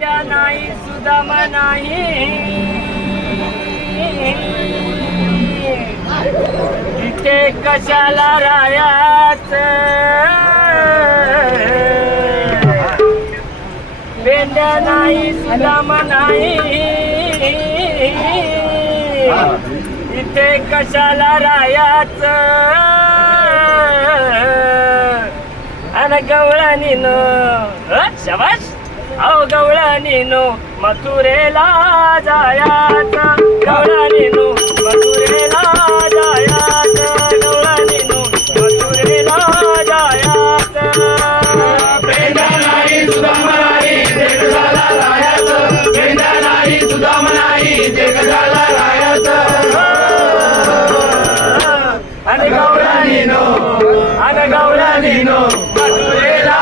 नाही सुदामा नाही इथे कशाला रायाच बेंड्या नाही सुदामा नाही इथे कशाला रायाच अन गवळणीनो शाबाश अहो गवळणीनो मथुरेला जायाचा गवळणीनो मथुरेला जायाचा गवळणीनो मथुरेला जायाचा बेंड्या नाही सुदामा नाही देख झाला रायाचं बेंड्या नाही सुदामा नाही देख झाला रायाचं आणि गवळणीनो मथुरेला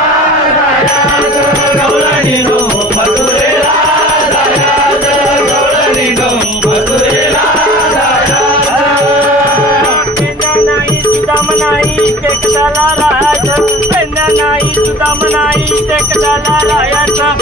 जायाचं गवळणीनो मथुरेला जायाचं गवळणीनो मथुरेला जायाचं बेंड्या नाही सुदामा नाही देख झाला रायाचा बेंड्या नाही सुदामा नाही देख झाला रायाचा